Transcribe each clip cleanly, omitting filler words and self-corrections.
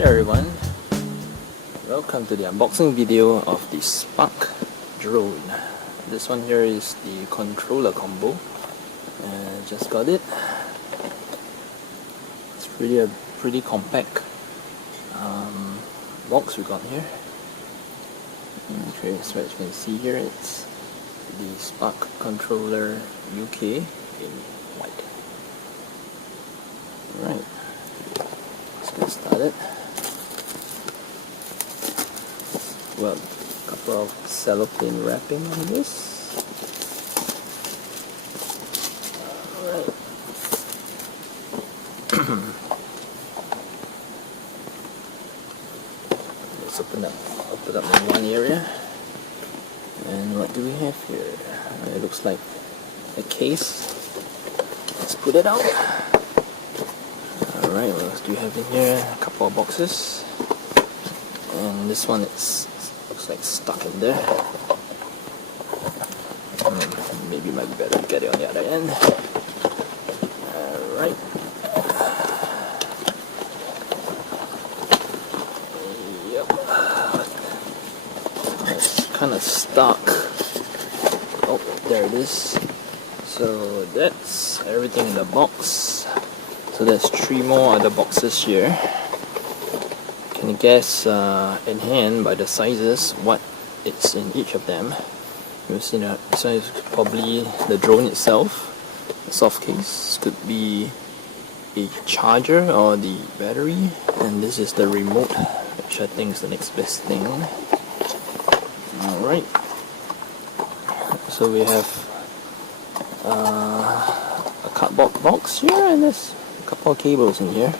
there everyone, welcome to the unboxing video of the Spark Drone. This one here is the controller combo, and just got it. It's really a pretty compact box we got here. Okay, so as you can see here, it's the Spark controller UK in white. Alright, let's get started. Well, a couple of cellophane wrapping on this. Alright. Let's open up in one area. And what do we have here? It looks like a case. Let's put it out. Alright, what else do you have in here? A couple of boxes. And this one looks like stuck in there. Maybe it might be better to get it on the other end. Alright. Yep. It's kind of stuck. Oh, there it is. So that's everything in the box. So there's 3 more other boxes here. Can guess in hand by the sizes what it's in each of them. You'll see that this one is probably the drone itself. The soft case could be a charger or the battery, and this is the remote, which I think is the next best thing. Alright, so we have a cardboard box here, and there's a couple of cables in here.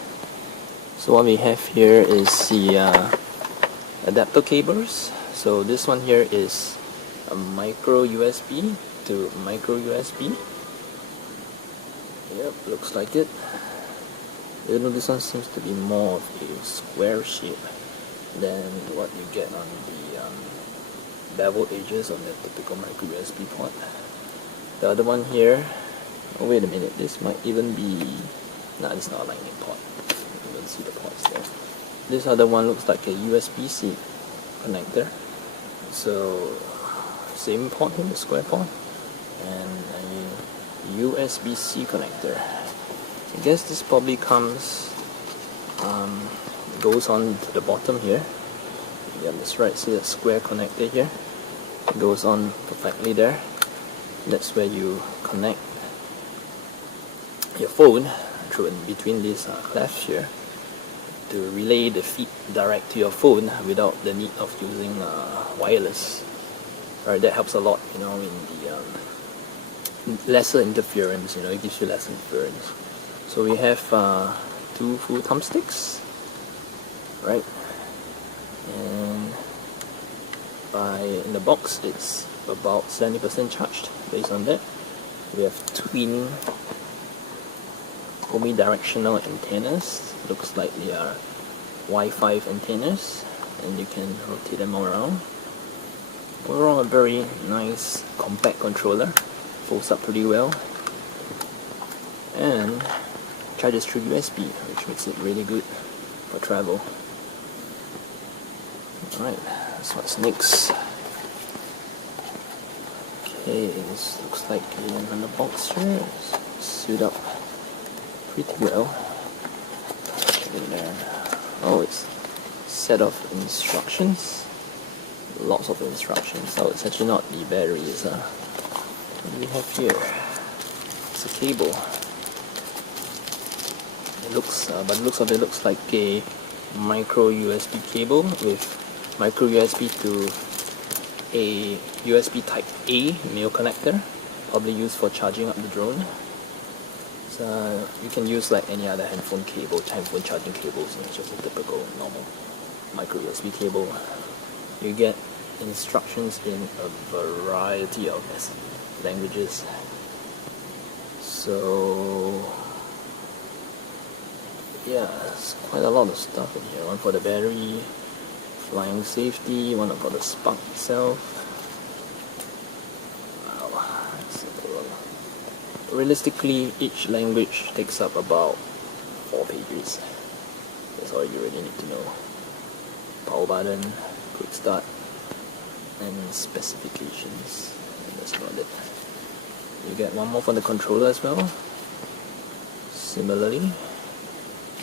So what we have here is the adapter cables. So this one here is a micro USB to micro USB. Yep, looks like it. Even though this one seems to be more of a square shape than what you get on the beveled edges on the typical micro USB port. The other one here, oh wait a minute, this might even be, nah, it's not a lightning port. You don't see the ports there. This other one looks like a USB-C connector. So same port here, the square port, and a USB-C connector. I guess this probably comes, goes on to the bottom here. Yeah, that's right. See that square connector here? It goes on perfectly there. That's where you connect your phone through in between these clefts here to relay the feed direct to your phone without the need of using wireless. Right, that helps a lot, you know, in the lesser interference. You know, it gives you less interference. So we have 2 full thumbsticks, right? And in the box it's about 70% charged. Based on that, we have twin omnidirectional antennas. Looks like they are Wi-Fi antennas, and you can rotate them all around. Overall, a very nice compact controller. Folds up pretty well, and charges through USB, which makes it really good for travel. Alright, that's what's next. Okay, this looks like another box here. It's sealed up pretty well. In there. Oh, it's a set of instructions. Lots of instructions. So it's actually not the battery. It's what do we have here? It's a cable. It looks, by the looks of it, looks like a micro USB cable with micro USB to a USB Type A male connector, probably used for charging up the drone. So you can use like any other handphone charging cables, you know, just a typical normal micro USB cable. You get instructions in a variety of languages. So yeah, there's quite a lot of stuff in here. One for the battery, flying safety, one about the Spark itself. Wow, that's realistically, each language takes up about 4 pages. That's all you really need to know. Power button, quick start, and specifications. And that's about it. You get one more for the controller as well. Similarly,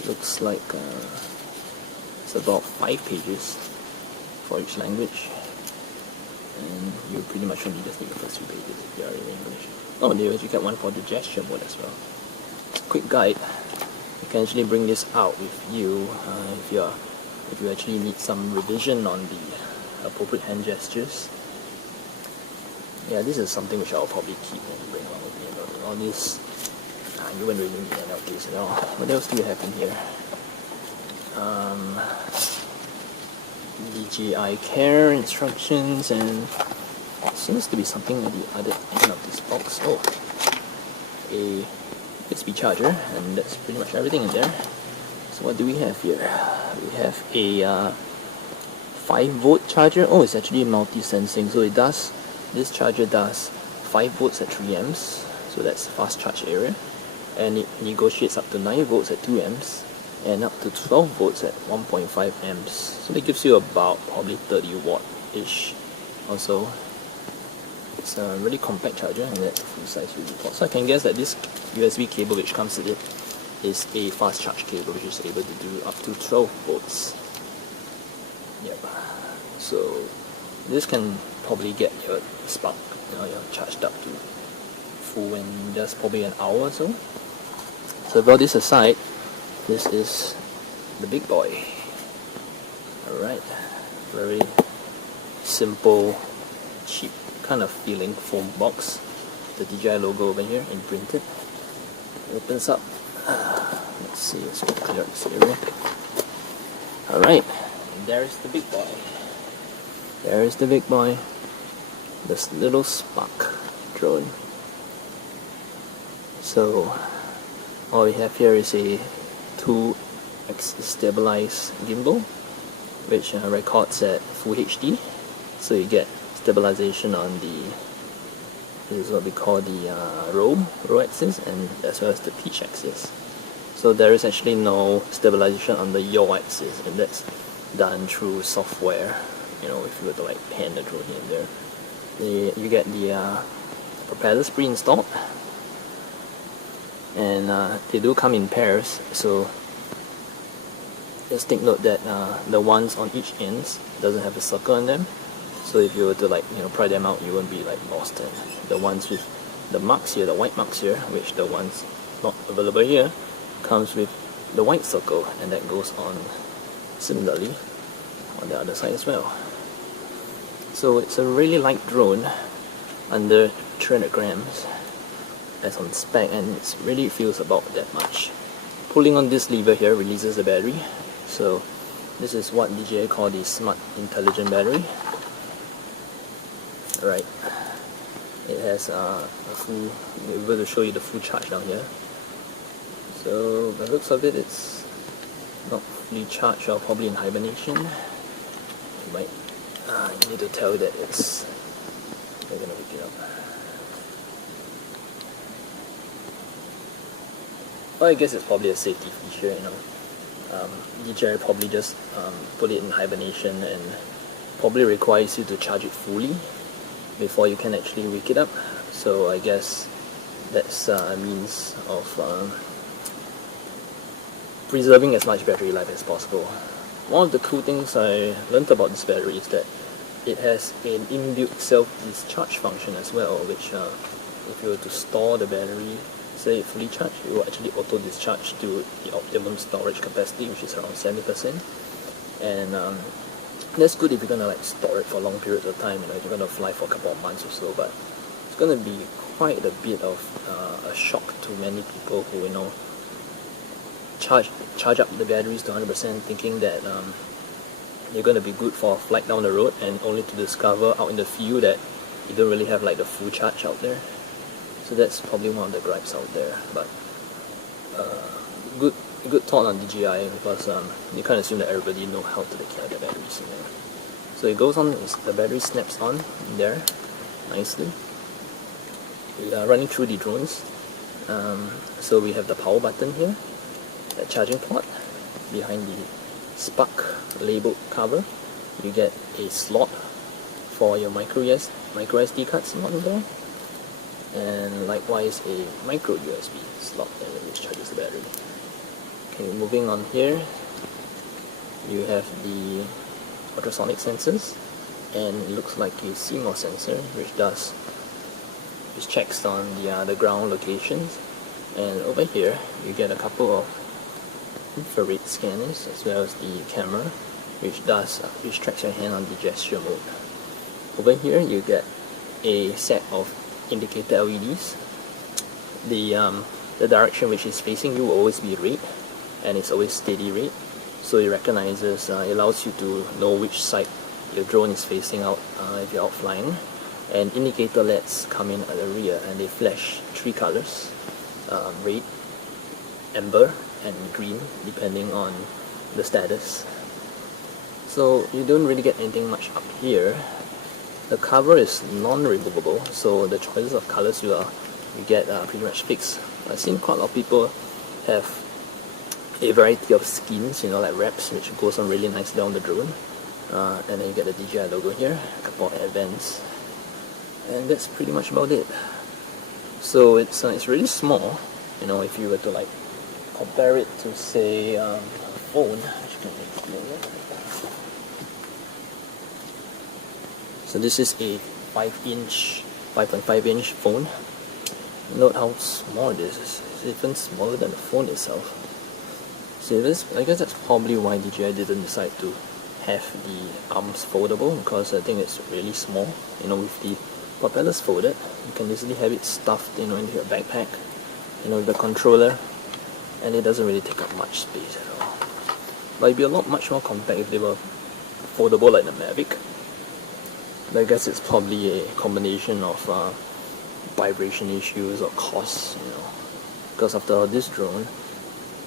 looks like it's about 5 pages for each language, and you pretty much only just need the first 2 pages if you are in English. Oh, and you get one for the gesture mode as well. Quick guide. You can actually bring this out with you if you actually need some revision on the appropriate hand gestures. Yeah, this is something which I'll probably keep and bring along with me. All this, you won't really need any of this at all. What else do you have in here? DJI Care instructions, and seems to be something at the other end of this box. Oh, a USB charger, and that's pretty much everything in there. So what do we have here? We have a 5-volt charger. Oh, it's actually multi-sensing, so this charger does 5 volts at 3 amps, so that's fast charge area, and it negotiates up to 9 volts at 2 amps and up to 12 volts at 1.5 amps. So that gives you about probably 30 watt-ish or so. It's a really compact charger, and that's full size USB port. So I can guess that this USB cable which comes with it is a fast charge cable which is able to do up to 12 volts. Yep. So this can probably get your Spark, charged up to full in just probably an hour or so. So with all this aside, this is the big boy. Alright, very simple, cheap kind of feeling foam box. The DJI logo over here imprinted. It opens up. Let's see, let's clear up this area. Alright, there is the big boy. There is the big boy. This little Spark drone. So all we have here is a 2x stabilized gimbal, which records at full HD. So you get stabilization on this is what we call the row axis, and as well as the pitch axis. So there is actually no stabilization on the yaw axis, and that's done through software. If you were to like pan the drone here and there, you get the propellers pre-installed, and they do come in pairs. So just take note that the ones on each ends doesn't have a circle on them. So if you were to pry them out, you won't be lost. And the ones with the marks here, the white marks here, which the ones not available here, comes with the white circle, and that goes on similarly on the other side as well. So it's a really light drone, under 300 grams as on spec, and it really feels about that much. Pulling on this lever here releases the battery. So this is what DJI call the Smart Intelligent Battery. Right, it has a full, we're able to show you the full charge down here. So by the looks of it, it's not fully charged, or probably in hibernation. You might need to tell that they're gonna wake it up. Well, I guess it's probably a safety feature, DJI probably just put it in hibernation, and probably requires you to charge it fully before you can actually wake it up. So I guess that's a means of preserving as much battery life as possible. One of the cool things I learned about this battery is that it has an inbuilt self-discharge function as well, which if you were to store the battery, say fully charged, it will actually auto-discharge to the optimum storage capacity, which is around 70%. And that's good if you're gonna store it for long periods of time. If you're gonna fly for a couple of months or so. But it's gonna be quite a bit of a shock to many people who charge up the batteries to 100%, thinking that you're gonna be good for a flight down the road, and only to discover out in the field that you don't really have the full charge out there. So that's probably one of the gripes out there. But good thought on DJI, because you can't assume that everybody know how to take care of their batteries. So it goes on, the battery snaps on in there nicely. We are running through the drones. So we have the power button here, the charging port, behind the Spark labeled cover, you get a slot for your micro SD card slot in there, and likewise a micro USB slot which charges the battery. Okay, moving on here, you have the ultrasonic sensors, and it looks like a CMOS sensor which checks on the ground locations. And over here you get a couple of infrared scanners, as well as the camera which tracks your hand on the gesture mode. Over here you get a set of indicator LEDs. The direction which is facing you will always be red, and it's always steady red, so it recognizes, it allows you to know which side your drone is facing out if you're out flying. And indicator LEDs come in at the rear, and they flash 3 colors, red, amber and green, depending on the status. So you don't really get anything much up here. The cover is non-removable, so the choices of colors you get are pretty much fixed. I've seen quite a lot of people have a variety of skins, like wraps, which goes on really nicely on the drone. And then you get the DJI logo here, a couple of airbands, and that's pretty much about it. So it's really small. If you were to like compare it to, say, a phone, which can explain it. So this is a 5.5 inch phone. Note how small it is. It's even smaller than the phone itself. So I guess that's probably why DJI didn't decide to have the arms foldable, because I think it's really small. With the propellers folded, you can easily have it stuffed into your backpack, with the controller, and it doesn't really take up much space at all. But it'd be much more compact if they were foldable like the Mavic. But I guess it's probably a combination of vibration issues or costs, because after this drone,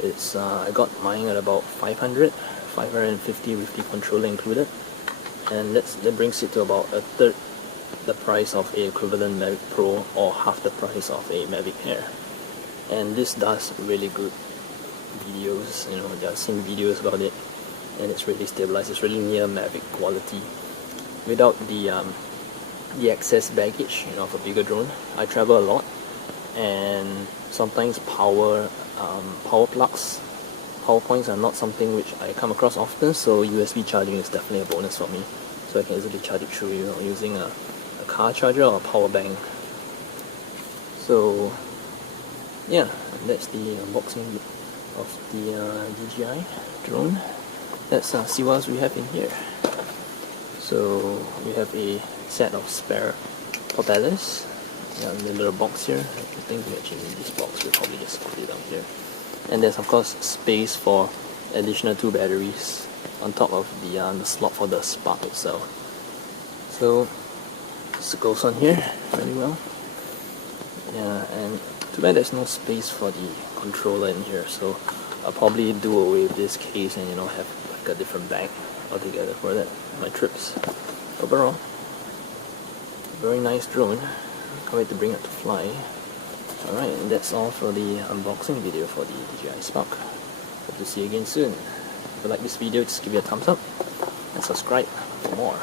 I got mine at about 550 with the controller included, and that brings it to about a third the price of a equivalent Mavic Pro, or half the price of a Mavic Air. And this does really good videos. I've seen videos about it, and it's really stabilized. It's really near Mavic quality without the excess baggage of a bigger drone. I travel a lot, and sometimes power points are not something which I come across often, so USB charging is definitely a bonus for me. So I can easily charge it through using a car charger or a power bank. So yeah, that's the unboxing of the DJI drone. Let's see what else we have in here. So we have a set of spare propellers in the little box here. I think we actually need this box, we'll probably just put it down here. And there's of course space for additional 2 batteries on top of the slot for the Spark itself. So this goes on here very well. Yeah, and too bad there's no space for the controller in here, so I'll probably do away with this case and have like a different bag altogether for my trips. Overall, very nice drone. Can't wait to bring it to fly. Alright, and that's all for the unboxing video for the DJI Spark. Hope to see you again soon. If you like this video, just give it a thumbs up and subscribe for more.